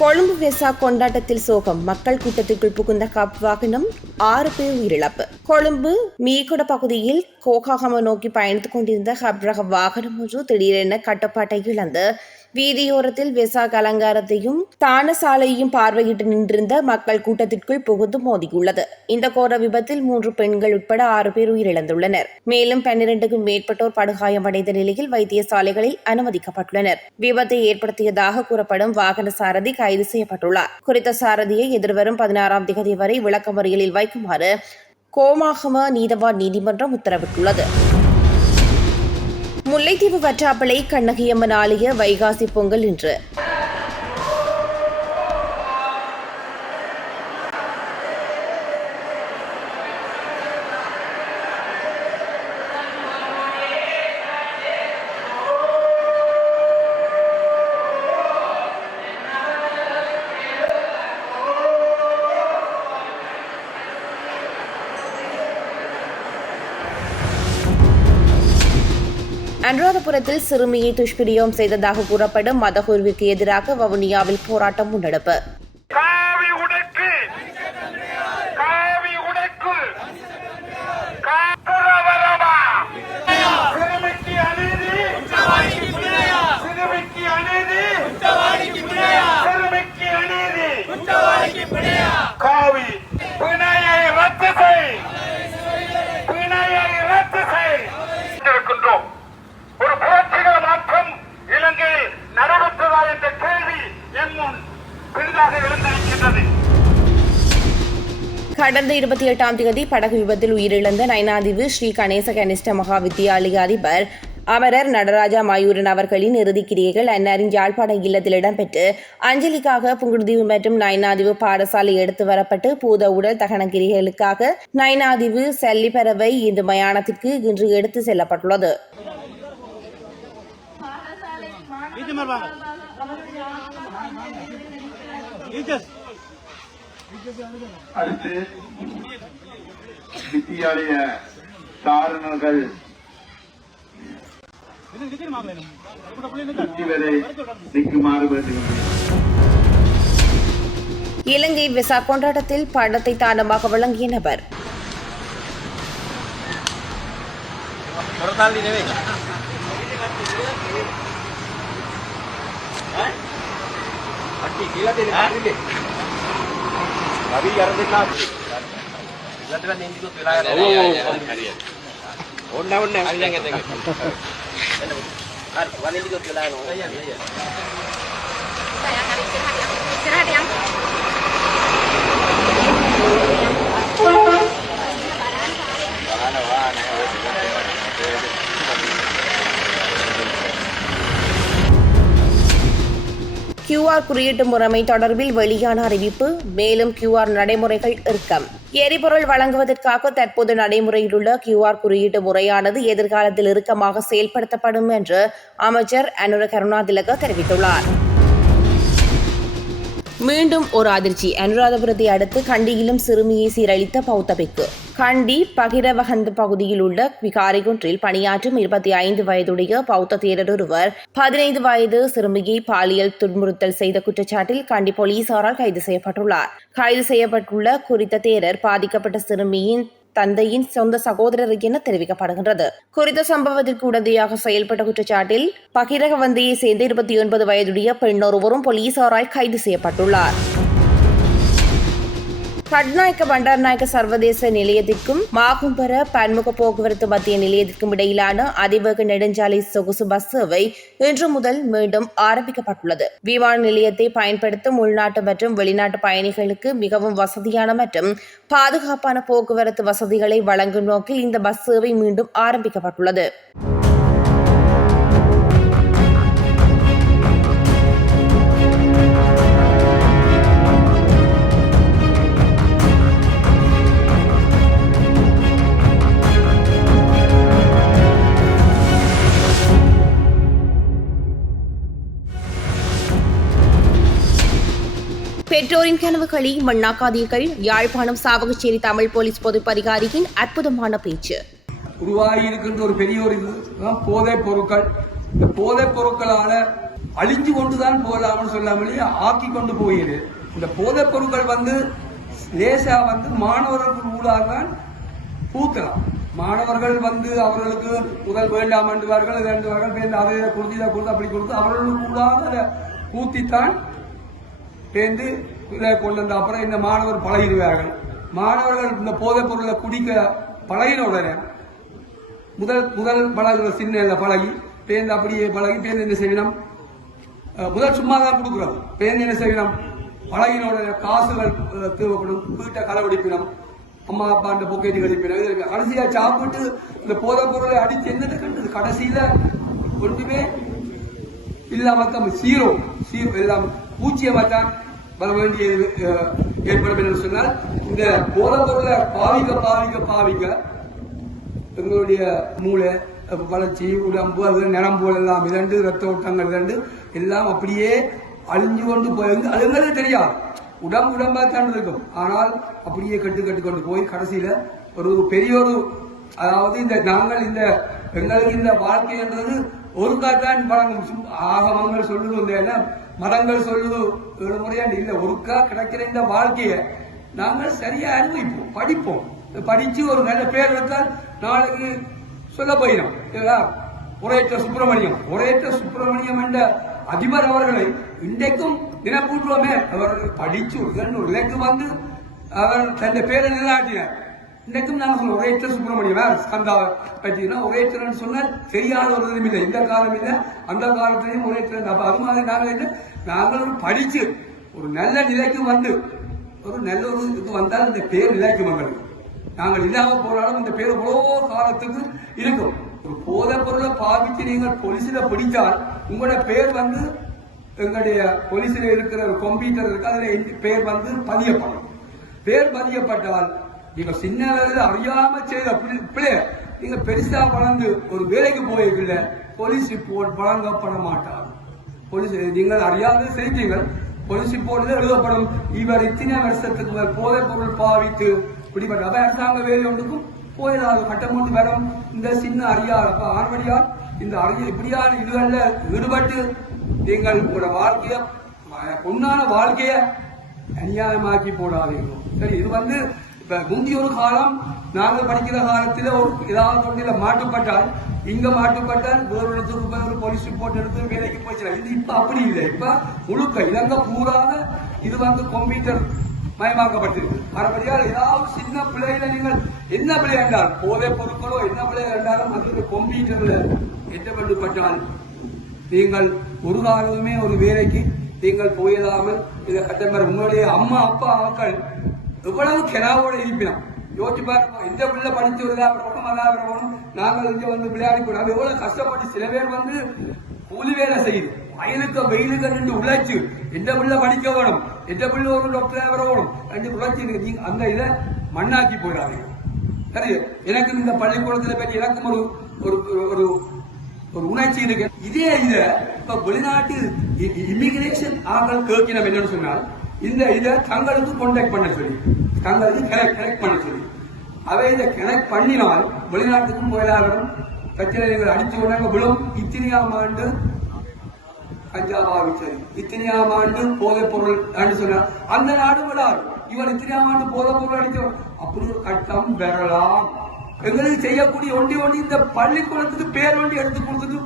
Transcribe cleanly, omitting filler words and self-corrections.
கொழும்பு வெசாக் கொண்டாட்டத்தில் சோகம். மக்கள் கூட்டத்திற்குள் புகுந்த கப் வாகனம் 6 பேர் உயிரிழப்பு. கொழும்பு மீகுட பகுதியில் கோகாகம நோக்கி பயணித்துக் கொண்டிருந்த ஹப் ரக வாகனம் ஒன்று திடீரென கட்டுப்பாட்டை இழந்து வீதியோரத்தில் வெசாக் அலங்காரத்தையும் தானசாலையையும் பார்வையிட்டு நின்றிருந்த மக்கள் கூட்டத்திற்குள் புகுந்து மோதியுள்ளது. இந்த கோர விபத்தில் 3 பெண்கள் உட்பட 6 பேர் உயிரிழந்துள்ளனர். மேலும் 12க்கும் மேற்பட்டோர் படுகாயமடைந்த நிலையில் வைத்தியசாலைகளில் அனுமதிக்கப்பட்டுள்ளனர். விபத்தை ஏற்படுத்தியதாக கூறப்படும் வாகன சாரதி கைது செய்யப்பட்டுள்ளார். குறித்த சாரதியை எதிர்வரும் 16ஆம் தேதி வரை விளக்கமறியலில் வைக்குமாறு கோமாகம நீதவான் நீதிமன்றம் உத்தரவிட்டுள்ளது. முல்லைத்தீவு வற்றாப்பளை கண்ணகியம்மன் ஆலய வைகாசி பொங்கல் இன்று. அனுராதபுரத்தில் சிறுமியை துஷ்பிரயோகம் செய்ததாக கூறப்படும் மதகுருவிற்கு எதிராக வவுனியாவில் போராட்டம் முன்னெடுப்பு. கடந்த 28ஆம் தேதி படகு விபத்தில் உயிரிழந்த நைனாதீவு ஸ்ரீ கணேச கனிஷ்ட மகா வித்தியாலய அதிபர் அமரர் நடராஜா மயூரன் அவர்களின் இறுதிக்கிரியைகள் அன்னாரின் யாழ்ப்பாண இல்லத்தில் இடம்பெற்று அஞ்சலிக்காக புங்குடுதீவு மற்றும் நைனாதீவு பாடசாலை எடுத்து வரப்பட்டு பூத உடல் தகன கிரிகளுக்காக நைனாதீவு செல்லிப்பறவை இந்து மயானத்திற்கு இன்று எடுத்து செல்லப்பட்டுள்ளது. அடுத்து வித்தியாலய சாரணர்கள் இலங்கை வெசாக் கொண்டாட்டத்தில் படத்தை தாண்டமாக வழங்கிய நபர். QR குறியீட்டு முறைமை தொடர்பில் வெளியான அறிவிப்பு. மேலும் QR நடைமுறைகள் இறுக்கம். எரிபொருள் வழங்குவதற்காக தற்போது நடைமுறையில் உள்ள QR குறியீட்டு முறையானது எதிர்காலத்தில் இறுக்கமாக செயல்படுத்தப்படும் என்று அமைச்சர் அனுர கருணாதிலக தெரிவித்துள்ளார். மீண்டும் ஒரு அதிர்ச்சி. அனுராதபுரத்தை அடுத்து கண்டியிலும் சிறுமியை சீரழித்த பௌத்த பிக்கு. கண்டி பகிரவகந்த பகுதியில் உள்ள விகாரையொன்றில் பணியாற்றும் 25 வயதுடைய பௌத்த தேரர் ஒருவர் 15 வயது சிறுமியை பாலியல் துன்புறுத்தல் செய்த குற்றச்சாட்டில் கண்டி போலீசாரால் கைது செய்யப்பட்டுள்ளார். கைது செய்யப்பட்டுள்ள குறித்த தேரர் பாதிக்கப்பட்ட சிறுமியின் தந்தையின் சொந்த சகோதரர் என தெரிவிக்கப்படுகின்றது. குறித்த சம்பவத்திற்கு உடந்தையாக செயல்பட்ட குற்றச்சாட்டில் பகிரகவந்தையை சேர்ந்த 29 வயதுடைய பெண்ணொருவரும் போலீசாரால் கைது செய்யப்பட்டுள்ளார். கட்நாயக்க பண்டார்நாயக்க சர்வதேச நிலையத்திற்கும் மாகும்பர பன்முக போக்குவரத்து மத்திய நிலையத்திற்கும் இடையிலான அதிவேக நெடுஞ்சாலை சொகுசு பஸ் சேவை இன்று முதல் மீண்டும் ஆரம்பிக்கப்பட்டுள்ளது. விமான நிலையத்தை பயன்படுத்தும் உள்நாட்டு மற்றும் வெளிநாட்டு பயணிகளுக்கு மிகவும் வசதியான மற்றும் பாதுகாப்பான போக்குவரத்து வசதிகளை வழங்கும் நோக்கில் இந்த பஸ் சேவை மீண்டும் ஆரம்பிக்கப்பட்டுள்ளது. பெற்றோரின் கனவுகளை மண்ணாக்காதீர்கள். யாழ்ப்பாணம் சாவகச்சேரி தமிழ் போலீஸ் பொதுப்பதிகாரியின் அற்புதமான பேச்சு. உருவாகி இருக்கின்ற ஒரு பெரிய ஒரு இதுதான் போதைப் பொருட்கள். இந்த போதைப் பொருட்களால அழிஞ்சு கொண்டுதான் போகலாம்னு சொல்லாமலேயே ஆக்கி கொண்டு போயிரு. இந்த போதைப் பொருட்கள் லேசா மாணவர்கள் ஊடாக பூக்கலாம். மாணவர்கள் அவர்களுக்கு முதல் வேண்டாம் என்றுவார்கள், அதை கொடுத்து இதை கொடுத்து அப்படி கொடுத்து அவர்களுக்கு கூடாக அதை பூத்தித்தான் பேர்ந்து இதை கொண்டு வந்த அப்புறம் இந்த மாணவர் பழகிடுவார்கள். மாணவர்கள் இந்த போதைப் பொருளை குடிக்க பழகின உடனே முதல் பழகுற சின்ன பழகி பேருந்து அப்படியே பழகி பேருந்து என்ன செய்யணும், முதல் சும்மா தான் கொடுக்குறோம். பேருந்து என்ன செய்யணும், பழகின உடனே காசுகள் தேவைப்படும், வீட்டை களவடிப்பினம், அம்மா அப்பா அந்த பொக்கெட்டு கழிப்பினம். கடைசியா சாப்பிட்டு இந்த போதைப் பொருளை அடிச்சு என்னது கண்டது, கடைசியில ஒன்றுமே இல்லாம சீரோ எல்லாம் பூச்சியமாத்தான் வர வேண்டியது ஏற்படும் என்று சொன்னால், இந்த போதைப் பொருளை பாவிக்க எங்களுடைய மூளை வளர்ச்சி, உடம்பு, அது நரம்புகள் எல்லாம் இரண்டு, ரத்த ஓட்டங்கள் இரண்டு எல்லாம் அப்படியே அழிஞ்சு கொண்டு போய் அது எங்களுக்கு தெரியாது. உடம்பா தான் இருக்கும். ஆனால் அப்படியே கட்டு கொண்டு போய் கடைசியில ஒரு பெரிய அதாவது எங்களுக்கு இந்த வாழ்க்கை என்றது ஒரு காத்தான் பழங்கும். ஆகமங்கள் சொல்லுது, என்ன மதங்கள் சொல்லுது, 7 முறையாண்டு இல்ல, ஒருக்கா கிடைக்கிற இந்த வாழ்க்கையை நாங்கள் சரியா அனுபவிப்போம், படிப்போம். படிச்சு ஒரு நல்ல பேர் வைத்தால் நாளைக்கு சொல்ல போயிடும். ஒரேற்ற சுப்பிரமணியம் என்ற அதிபர் அவர்களை இன்றைக்கும் தினப்பூட்டுவோமே. அவர்கள் படிச்சு ஒரு இலக்கு அவர் தன் பேரை நிலைநாட்டினார். இன்றைக்கும் நாங்கள் சொல்லுவோம் ஒரேற்ற சுப்பிரமணியம் ஸ்கந்தாவை பற்றினா ஒரேற்றன்னு சொன்னால் தெரியாத ஒரு இதுவும் இல்லை. இந்த காலம் இல்லை, அந்த காலத்திலையும் ஒரேற்ற. அப்ப அது மாதிரி நாங்கள் படிச்சு ஒரு நல்ல நிலைக்கு ஒரு நல்ல ஒரு இது வந்தால் இந்த பேர் நிலைக்கும். எங்களுக்கு நாங்கள் இல்லாம போனாலும் இந்த பேர் எவ்வளவோ காலத்துக்கு இருக்கும். ஒரு போதைப் பொருளை பாவிச்சு நீங்கள் போலீஸ்ல பிடித்தால் உங்களோட பேர் எங்களுடைய போலீஸ்ல இருக்கிற ஒரு கம்ப்யூட்டர் இருக்கு, அதுல பேர் பதியப்படும். பேர் பதியப்பட்டால் நீங்க சின்ன வயதுல அறியாம செய்த பிள்ளை நீங்க பெருசா வளர்ந்து ஒரு வேலைக்கு போயிருக்கல, போலீஸ் ரிப்போர்ட் வழங்கப்பட மாட்டார். போலீஸ் நீங்கள் அறியாத செய்தீர்கள், போலீஸ் ரிப்போர்ட்ல எழுதப்படும், இவர் இத்தனை வருஷத்துக்கு போதைப் பொருள் பாவித்து பிடிப்பட்ட அரசாங்க வேலை ஒன்றுக்கும் போயதாக கட்டம் வரும். இந்த சின்ன அறியாத ஆண்மடியால் இந்த இப்படியான இதுகள்ல ஈடுபட்டு நீங்கள் உங்களோட வாழ்க்கைய பொன்னான வாழ்க்கைய அநியாயமாக்கி போடாதீங்க. சரி, இது இப்ப முந்தைய ஒரு காலம் நாங்கள் படிக்கிற காலத்துல ஏதாவது ஒன்றில மாட்டுப்பட்டால் இங்க மாட்டுப்பட்டால் வேறு இடத்துக்கு போய் ஒரு போலீஸ் ரிப்போர்ட் எடுத்து வேலைக்கு போயிடுச்சு. இது இப்ப அப்படி இல்லை. இப்ப முழுக்க இலங்கை பூராக இது கம்ப்யூட்டர் மயமாக்கப்பட்டிருக்கு. மறுபடியால் ஏதாவது சின்ன பிள்ளைகளை நீங்கள் என்ன பிள்ளை என்றால் போதைப் பொருட்களோ என்ன பிள்ளை என்றாலும் அந்த கம்ப்யூட்டர்ல எட்டப்பட்டுப்பட்டால் நீங்கள் ஒரு காலமே ஒரு வேலைக்கு நீங்கள் போயிடாமல் இதை கட்டம்பெற. உங்களுடைய அம்மா அப்பா மக்கள் எவ்வளவு கெனாவோட இருப்பினோம் யோசிச்சு பாருங்க. எந்த பிள்ளை படிச்சு வருதா நாங்கள் இங்க விளையாடி போனோம். எவ்வளவு கஷ்டப்பட்டு சில பேர் கூலி வேலை செய்யுது, வயலுக்கு வெயிலுக்கு ரெண்டு உழைச்சு எந்த பிள்ளை படிக்க வேணும், எந்த பிள்ளை ஒரு டாக்டர் வரணும், ரெண்டு உழைச்சி நீங்க அந்த இதை மண்ணாக்கி போயிடாதீங்க. சரி, எனக்கு இந்த பள்ளிக்கூடத்துல பற்றி எனக்கும் ஒரு ஒரு ஒரு உணர்ச்சி இருக்கு. இதே இப்ப வெளிநாட்டு இமிகிரேஷன் ஆட்கள் கேட்கணும் என்னன்னு சொன்னால் இதை தங்களுக்கு கான்டாக்ட் பண்ண சொல்லி, தங்களுக்கு கனெக்ட் பண்ண சொல்லி, அவை இதை கனெக்ட் பண்ணினால் வெளிநாட்டுக்கும் போயிடாகணும். பிரச்சனைகள் அடிச்சு விடாங்க விழும். இத்தனையாம் ஆண்டு கஞ்சாவா சரி, இத்தனையாம் ஆண்டு போதைப் பொருள் சொன்னார் அந்த நாடு விடாது. இவன் இத்தனையாம் ஆண்டு போதைப் பொருள் அடிச்சவன் அப்படி ஒரு கட்டம் பெறலாம். எங்களுக்கு செய்யக்கூடிய ஒண்டி இந்த பள்ளிக்கூடத்துக்கு பேர் வண்டி எடுத்து கொடுத்தது